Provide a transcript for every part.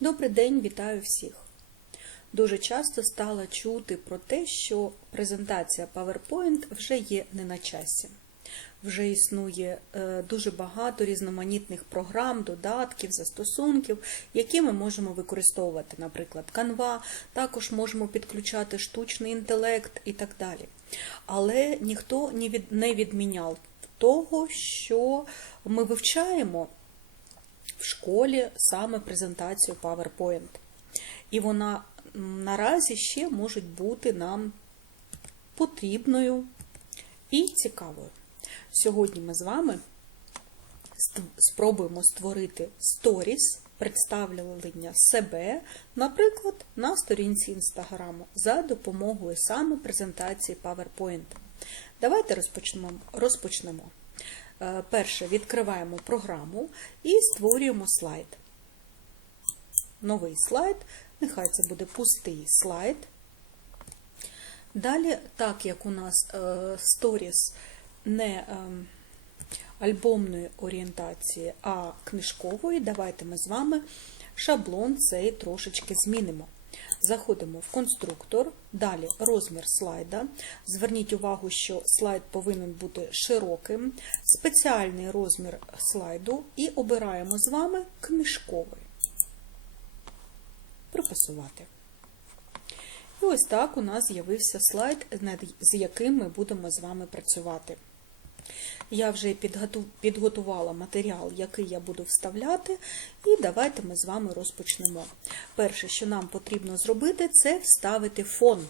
Добрий день, вітаю всіх. Дуже часто стала чути про те, що презентація PowerPoint вже є не на часі. Вже існує е, дуже багато різноманітних програм, додатків, застосунків, які ми можемо використовувати, наприклад, Canva, також можемо підключати штучний інтелект і так далі. Але ніхто не відміняв того, що ми вивчаємо в школі саме презентацію PowerPoint. І вона наразі ще може бути нам потрібною і цікавою. Сьогодні ми з вами спробуємо створити сторіс представлення себе, наприклад, на сторінці Інстаграму за допомогою саме презентації PowerPoint. Давайте розпочнемо. розпочнемо. Е, Перше, відкриваємо програму і створюємо слайд. Новий слайд, нехай це буде пустий слайд. Далі, так як у нас е, сторіс не е, альбомної орієнтації, а книжкової, давайте ми з вами шаблон цей трошечки змінимо. Заходимо в конструктор, далі розмір слайда. Зверніть увагу, що слайд повинен бути широким, спеціальний розмір слайду і обираємо з вами книжковий. Припасувати. І ось так у нас з'явився слайд, з яким ми будемо з вами працювати. Я вже підготувала матеріал, який я буду вставляти, і давайте ми з вами розпочнемо. Перше, що нам потрібно зробити, це вставити фон.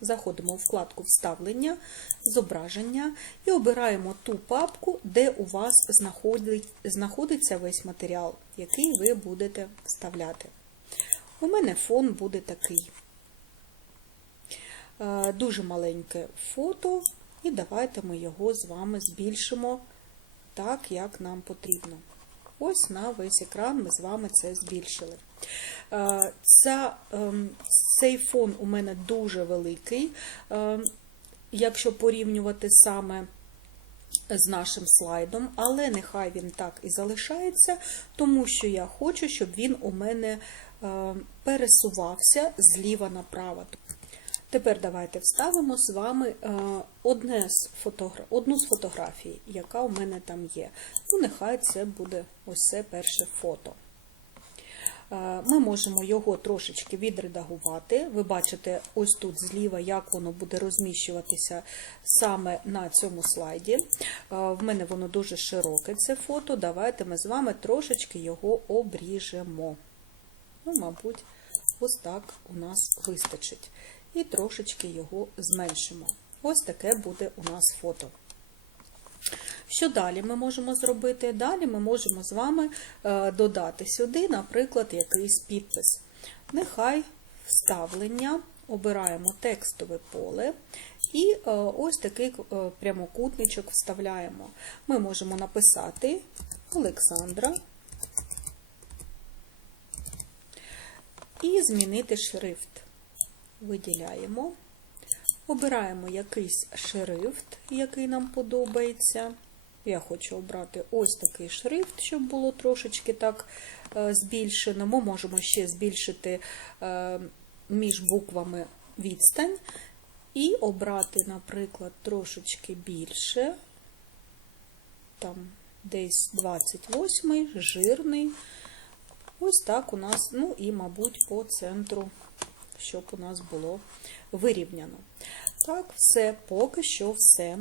Заходимо у вкладку Вставлення, зображення і обираємо ту папку, де у вас знаходиться весь матеріал, який ви будете вставляти. У мене фон буде такий. Е, Дуже маленьке фото, і давайте ми його з вами збільшимо так, як нам потрібно. Ось на весь екран ми з вами це збільшили. Е, Ця, ем, цей фон у мене дуже великий, ем, якщо порівнювати саме з нашим слайдом, але нехай він так і залишається, тому що я хочу, щоб він у мене е, пересувався зліва направо. Тепер давайте вставимо з вами е, одне з фотогра... одну з фотографій, яка у мене там є. Ну, нехай це буде ось це перше фото. Е, Ми можемо його трошечки відредагувати. Ви бачите ось тут зліва, як воно буде розміщуватися саме на цьому слайді. Е, В мене воно дуже широке, це фото. Давайте ми з вами трошечки його обріжемо. Ну, мабуть, ось так у нас вистачить. І трошечки його зменшимо. Ось таке буде у нас фото. Що далі ми можемо зробити? Далі ми можемо з вами е, додати сюди, наприклад, якийсь підпис. Нехай вставлення, обираємо текстове поле і е, ось такий е, прямокутничок вставляємо. Ми можемо написати Олександра і змінити шрифт. Виділяємо. Обираємо якийсь шрифт, який нам подобається. Я хочу обрати ось такий шрифт, щоб було трошечки так е, збільшено. Ми можемо ще збільшити е, між буквами відстань. І обрати, наприклад, трошечки більше, там десь 28 жирний. Ось так у нас, ну і, мабуть, по центру щоб у нас було вирівняно. Так, все, поки що все.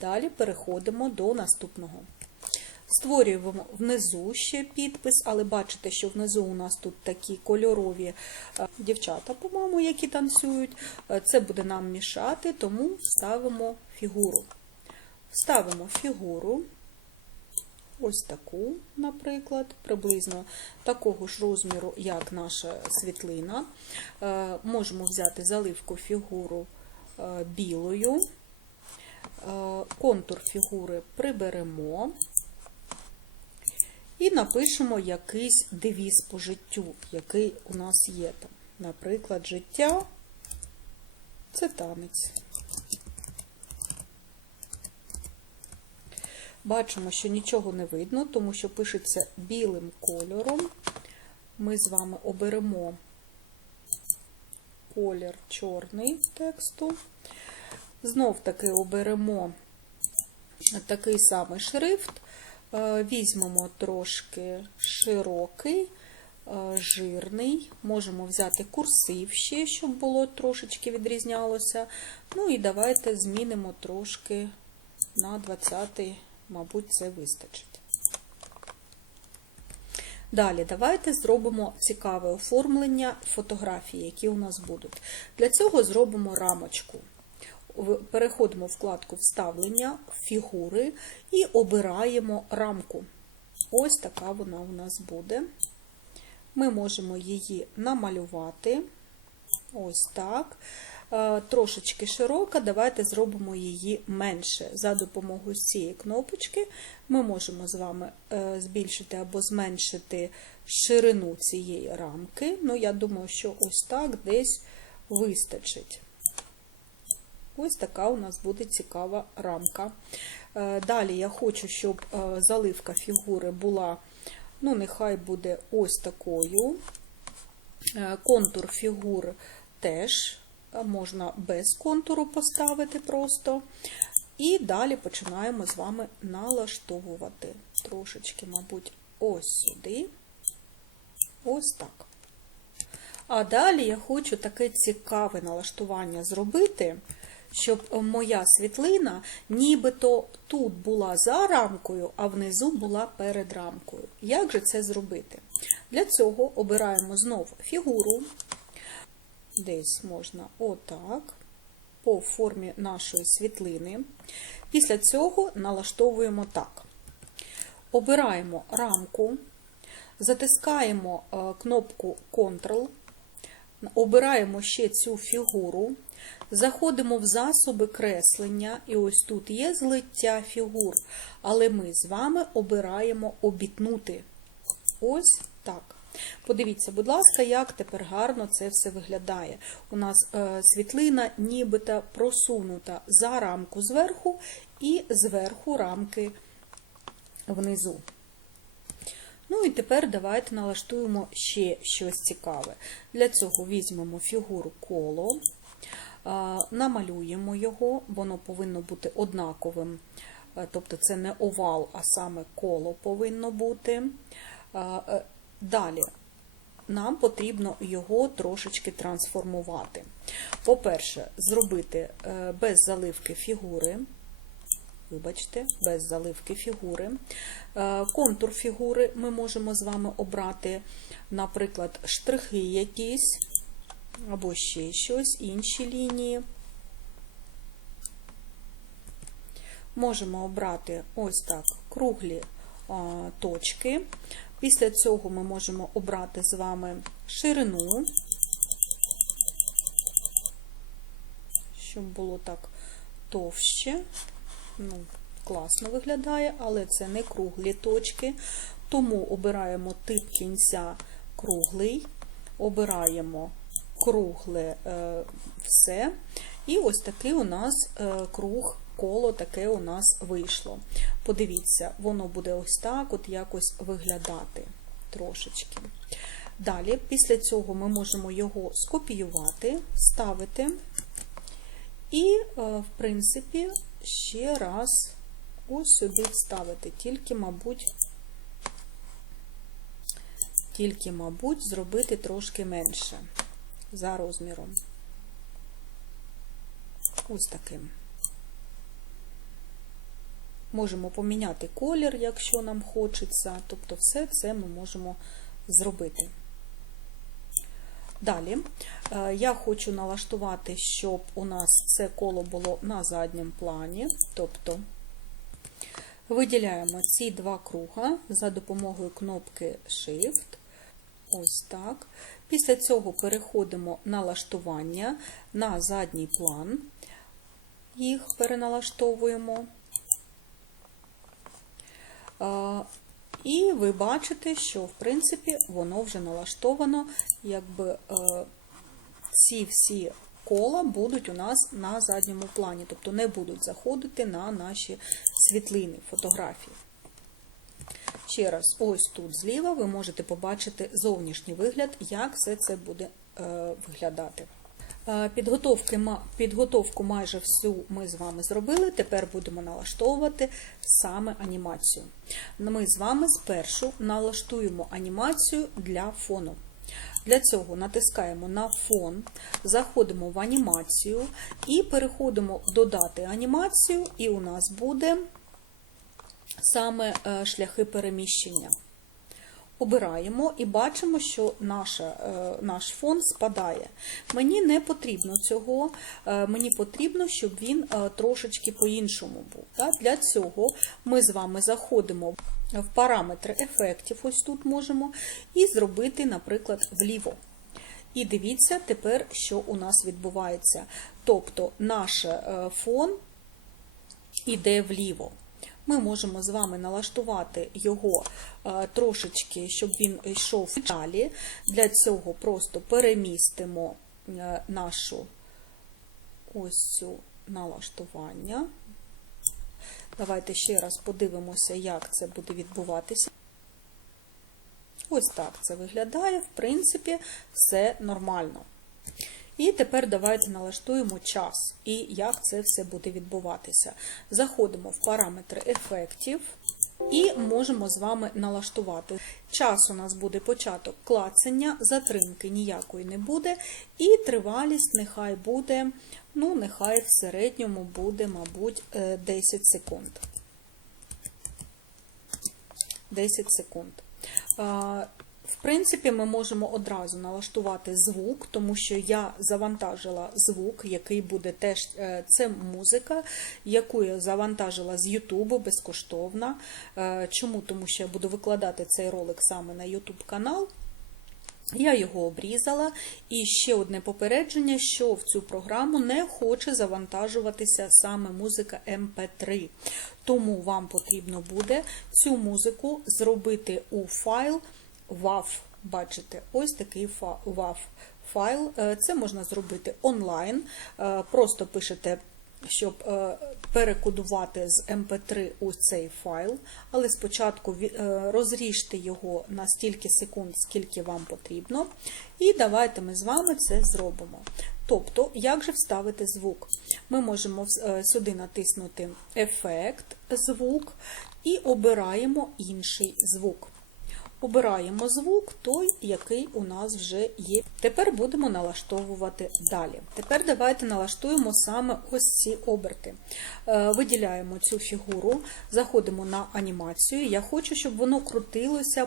Далі переходимо до наступного. Створюємо внизу ще підпис, але бачите, що внизу у нас тут такі кольорові е, дівчата, по-моєму, які танцюють. Е, Це буде нам мішати, тому ставимо фігуру. Ставимо фігуру. Ось таку, наприклад, приблизно такого ж розміру, як наша світлина. Е, Можемо взяти заливку фігуру е, білою, Е, контур фігури приберемо і напишемо якийсь девіз по життю, який у нас є там. Наприклад, життя це танець. Бачимо, що нічого не видно, тому що пишеться білим кольором. ми з вами оберемо колір чорний тексту. Знов таки оберемо такий самий шрифт, е, візьмемо трошки широкий, е, жирний, можемо взяти курсив ще, щоб було трошечки відрізнялося. Ну і давайте змінимо трошки на 20, мабуть, це вистачить. Далі, давайте зробимо цікаве оформлення фотографій, які у нас будуть. Для цього зробимо рамочку. Переходимо в вкладку Вставлення, фігури і обираємо рамку. Ось така вона у нас буде. Ми можемо її намалювати. Ось так. Е, Трошечки широка, давайте зробимо її менше. За допомогою цієї кнопочки ми можемо з вами е, збільшити або зменшити ширину цієї рамки. Ну, я думаю, що ось так десь вистачить. Ось така у нас буде цікава рамка. Е, Далі я хочу, щоб заливка фігури була, ну, нехай буде ось такою. Контур фігур теж можна без контуру поставити просто. І далі починаємо з вами налаштовувати. Трошечки, мабуть, ось сюди. Ось так. А далі я хочу таке цікаве налаштування зробити, щоб моя світлина нібито тут була за рамкою, а внизу була перед рамкою. Як же це зробити? Для цього обираємо знову фігуру, десь можна отак, по формі нашої світлини. Після цього налаштовуємо так. Обираємо рамку, затискаємо е, кнопку Ctrl, обираємо ще цю фігуру, заходимо в засоби креслення, і ось тут є злиття фігур, але ми з вами обираємо обітнути. Ось так. Подивіться, будь ласка, як тепер гарно це все виглядає. У нас е, світлина нібито просунута за рамку зверху і зверху рамки внизу. Ну і тепер давайте налаштуємо ще щось цікаве. Для цього візьмемо фігуру коло, а, намалюємо його, воно повинно бути однаковим, е, тобто це не овал, а саме коло повинно бути. Е, Далі нам потрібно його трошечки трансформувати. По-перше, зробити е, без заливки фігури. Вибачте, без заливки фігури. Е, Контур фігури ми можемо з вами обрати, наприклад, штрихи якісь, або ще щось, інші лінії. Можемо обрати ось так круглі точки. Після цього ми можемо обрати з вами ширину, щоб було так товще. Ну, класно виглядає, але це не круглі точки. Тому обираємо тип кінця круглий, обираємо кругле е, все. І ось такий у нас е, круг, коло таке у нас вийшло. Подивіться, воно буде ось так от якось виглядати трошечки. Далі, після цього ми можемо його скопіювати, ставити. І, е, в принципі, ще раз ось сюди вставити. Тільки, мабуть, тільки, мабуть, зробити трошки менше за розміром. Ось таким. Можемо поміняти колір, якщо нам хочеться. Тобто, все це ми можемо зробити. Далі е, я хочу налаштувати, щоб у нас це коло було на задньому плані. Тобто виділяємо ці два круга за допомогою кнопки Shift. Ось так. Після цього переходимо налаштування на задній план. Їх переналаштовуємо. І ви бачите, що, в принципі, воно вже налаштовано, якби е, ці всі кола будуть у нас на задньому плані, тобто не будуть заходити на наші світлини, фотографії. Ще раз, ось тут зліва ви можете побачити зовнішній вигляд, як все це буде е, виглядати. Е, Підготовки, підготовку майже всю ми з вами зробили. Тепер будемо налаштовувати саме анімацію. Ми з вами спершу налаштуємо анімацію для фону. Для цього натискаємо на фон, заходимо в анімацію і переходимо додати анімацію, і у нас буде саме е, шляхи переміщення. Обираємо і бачимо, що наша, е, наш фон спадає. Мені не потрібно цього, е, мені потрібно, щоб він е, трошечки по-іншому був. Для цього ми з вами заходимо в параметри ефектів, ось тут можемо, і зробити, наприклад, вліво. І дивіться тепер, що у нас відбувається. Тобто наш фон іде вліво. Ми можемо з вами налаштувати його е, трошечки, щоб він йшов далі. Для цього просто перемістимо е, нашу ось цю налаштування. Давайте ще раз подивимося, як це буде відбуватися. Ось так це виглядає, в принципі, все нормально. І тепер давайте налаштуємо час і як це все буде відбуватися. Заходимо в параметри ефектів і можемо з вами налаштувати. Час у нас буде початок клацання, затримки ніякої не буде, і тривалість нехай буде, ну, нехай в середньому буде, мабуть, е, 10 секунд. 10 секунд. В принципі, ми можемо одразу налаштувати звук, тому що я завантажила звук, який буде теж е, це музика, яку я завантажила з Ютубу безкоштовно. Е, Чому? Тому що я буду викладати цей ролик саме на YouTube канал. Я його обрізала. І ще одне попередження, що в цю програму не хоче завантажуватися саме музика MP3. Тому вам потрібно буде цю музику зробити у файл WAV. Бачите, ось такий WAV файл. Е, Це можна зробити онлайн. Е, Просто пишете щоб е, перекодувати з MP3 у цей файл, але спочатку розріжте його на стільки секунд, скільки вам потрібно. І давайте ми з вами це зробимо. Тобто, як же вставити звук? Ми можемо сюди натиснути Ефект, звук і обираємо інший звук. Обираємо звук, той, який у нас вже є. Тепер будемо налаштовувати далі. Тепер давайте налаштуємо саме ось ці оберти. Е, Виділяємо цю фігуру, заходимо на анімацію. Я хочу, щоб воно крутилося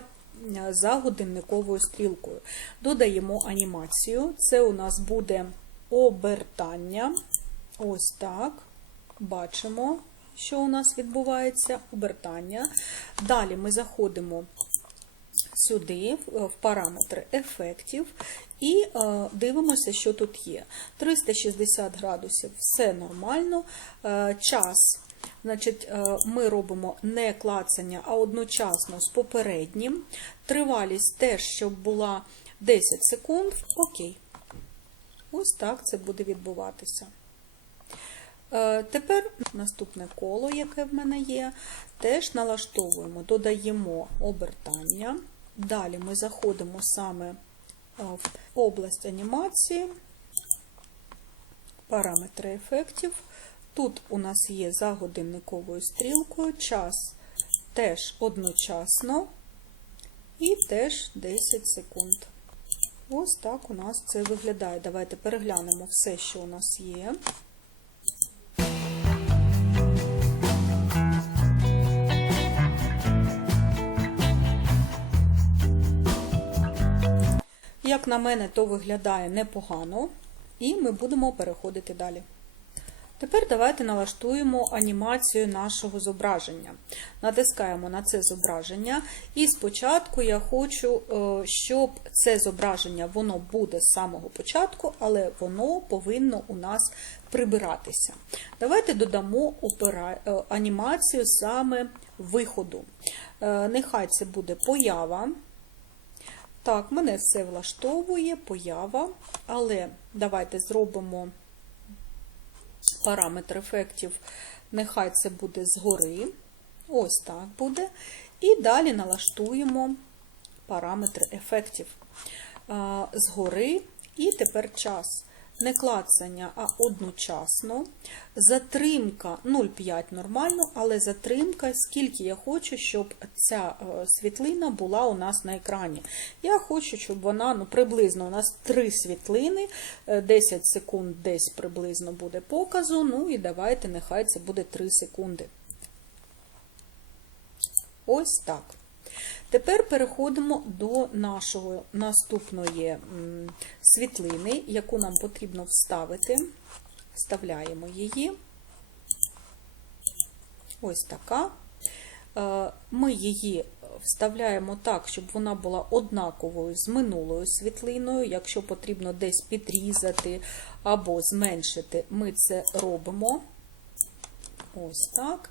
за годинниковою стрілкою. Додаємо анімацію. Це у нас буде обертання. Ось так. Бачимо, що у нас відбувається. Обертання. Далі ми заходимо сюди, в параметри ефектів, і е, дивимося, що тут є. 360 градусів все нормально. Е, Час. Значить, е, ми робимо не клацання, а одночасно з попереднім. Тривалість теж, щоб була 10 секунд. Окей. Ось так це буде відбуватися. Е, Тепер наступне коло, яке в мене є, теж налаштовуємо, додаємо обертання. Далі ми заходимо саме е, в область анімації, параметри ефектів. Тут у нас є за годинниковою стрілкою, час теж одночасно і теж 10 секунд. Ось так у нас це виглядає. Давайте переглянемо все, що у нас є. Як на мене, то виглядає непогано, і ми будемо переходити далі. Тепер давайте налаштуємо анімацію нашого зображення. Натискаємо на це зображення, і спочатку я хочу, е, щоб це зображення воно буде з самого початку, але воно повинно у нас прибиратися. Давайте додамо е, анімацію саме виходу. Е, Нехай це буде поява. Так, мене все влаштовує, поява, але давайте зробимо параметр ефектів, нехай це буде згори. Ось так буде. І далі налаштуємо параметри ефектів згори. І тепер час. Не клацання, а одночасно. Затримка 0,5 нормально, але затримка, скільки я хочу, щоб ця е, світлина була у нас на екрані. Я хочу, щоб вона ну, приблизно у нас 3 світлини, е, 10 секунд десь приблизно буде показу. Ну і давайте, нехай це буде 3 секунди. Ось так. Тепер переходимо до нашої наступної світлини, яку нам потрібно вставити. Вставляємо її. Ось така. Е, Ми її вставляємо так, щоб вона була однаковою з минулою світлиною. Якщо потрібно десь підрізати або зменшити, ми це робимо. Ось так.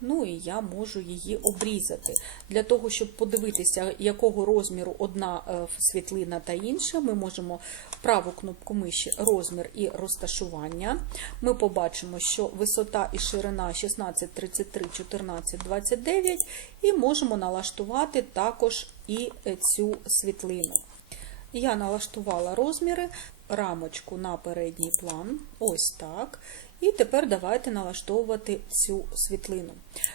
Ну і я можу її обрізати. Для того, щоб подивитися, якого розміру одна е, світлина та інша, ми можемо праву кнопку миші розмір і розташування. Ми побачимо, що висота і ширина 16, 33, 14, 29, і можемо налаштувати також і е, цю світлину. Я налаштувала розміри, рамочку на передній план, ось так. І тепер давайте налаштовувати цю світлину.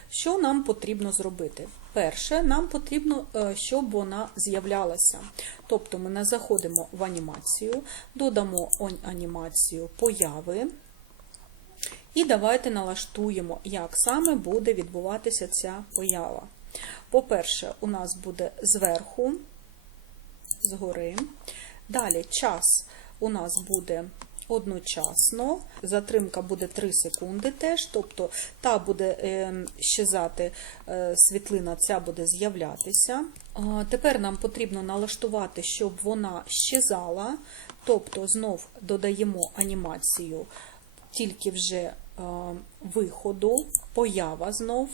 Що нам потрібно зробити? Перше, нам потрібно, е, щоб вона з'являлася. Тобто ми не заходимо в анімацію, додамо анімацію появи. І давайте налаштуємо, як саме буде відбуватися ця поява. По-перше, у нас буде зверху, згори. Далі час у нас буде одночасно. Затримка буде 3 секунди теж, тобто та буде е, щезати е, світлина, ця буде з'являтися. Тепер нам потрібно налаштувати, щоб вона щезала, тобто знов додаємо анімацію тільки вже е, виходу, поява знов.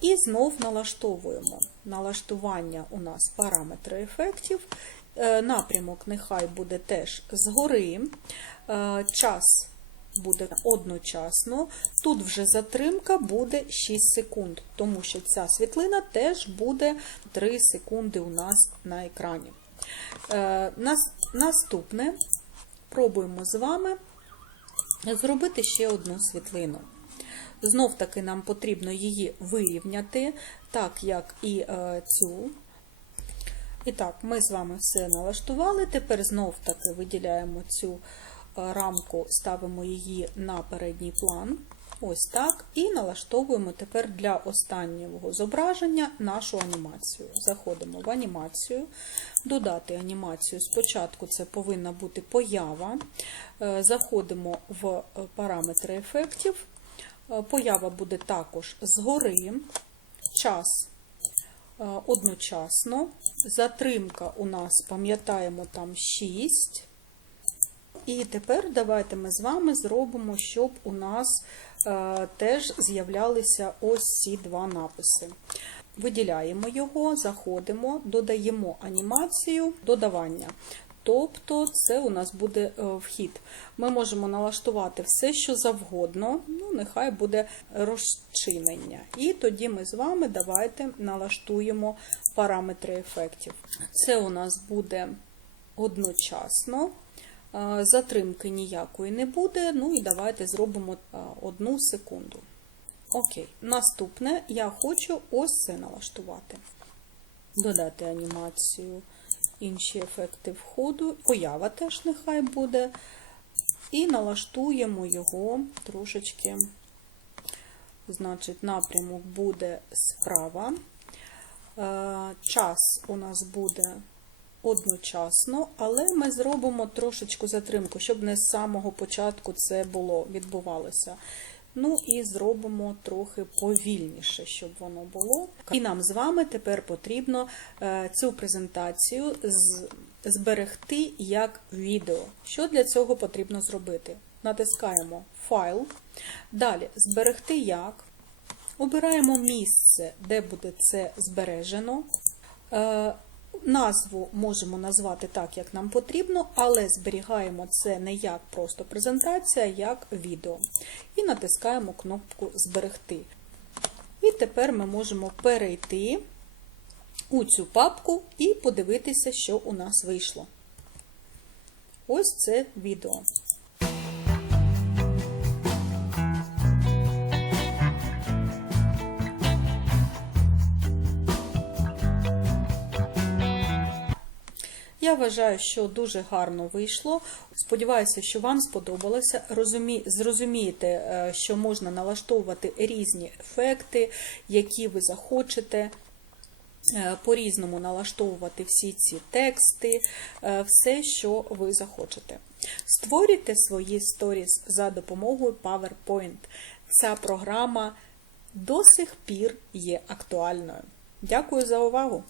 І знов налаштовуємо. Налаштування у нас параметри ефектів. Напрямок нехай буде теж згори. Час буде одночасно. Тут вже затримка буде 6 секунд, тому що ця світлина теж буде 3 секунди у нас на екрані. Наступне пробуємо з вами зробити ще одну світлину. Знов таки нам потрібно її вирівняти, так як і е, цю. І так, ми з вами все налаштували. Тепер знов таки виділяємо цю е, рамку, ставимо її на передній план. Ось так. І налаштовуємо тепер для останнього зображення нашу анімацію. Заходимо в анімацію, додати анімацію. Спочатку це повинна бути поява. Е, заходимо в параметри ефектів. Поява буде також згори, час одночасно. Затримка у нас, пам'ятаємо, там 6. І тепер давайте ми з вами зробимо, щоб у нас теж з'являлися ось ці два написи. Виділяємо його, заходимо, додаємо анімацію, додавання. Тобто це у нас буде е, вхід. Ми можемо налаштувати все, що завгодно, ну, нехай буде розчинення. І тоді ми з вами давайте налаштуємо параметри ефектів. Це у нас буде одночасно, е, затримки ніякої не буде. Ну і давайте зробимо е, одну секунду. Окей, наступне я хочу ось це налаштувати. Додати анімацію інші ефекти входу. Поява теж нехай буде. І налаштуємо його трошечки, значить, напрямок буде справа. Е, час у нас буде одночасно, але ми зробимо трошечку затримку, щоб не з самого початку це було, відбувалося. Ну і зробимо трохи повільніше, щоб воно було. І нам з вами тепер потрібно е, цю презентацію зберегти як відео. Що для цього потрібно зробити? Натискаємо Файл. Далі зберегти як. Обираємо місце, де буде це збережено. Назву можемо назвати так, як нам потрібно, але зберігаємо це не як просто презентація, як відео. І натискаємо кнопку Зберегти. І тепер ми можемо перейти у цю папку і подивитися, що у нас вийшло. Ось це відео. Я вважаю, що дуже гарно вийшло. Сподіваюся, що вам сподобалося. Розумі... Зрозумієте, е, що можна налаштовувати різні ефекти, які ви захочете. Е, По-різному налаштовувати всі ці тексти, е, все, що ви захочете. Створюйте свої сторіс за допомогою PowerPoint. Ця програма до сих пір є актуальною. Дякую за увагу!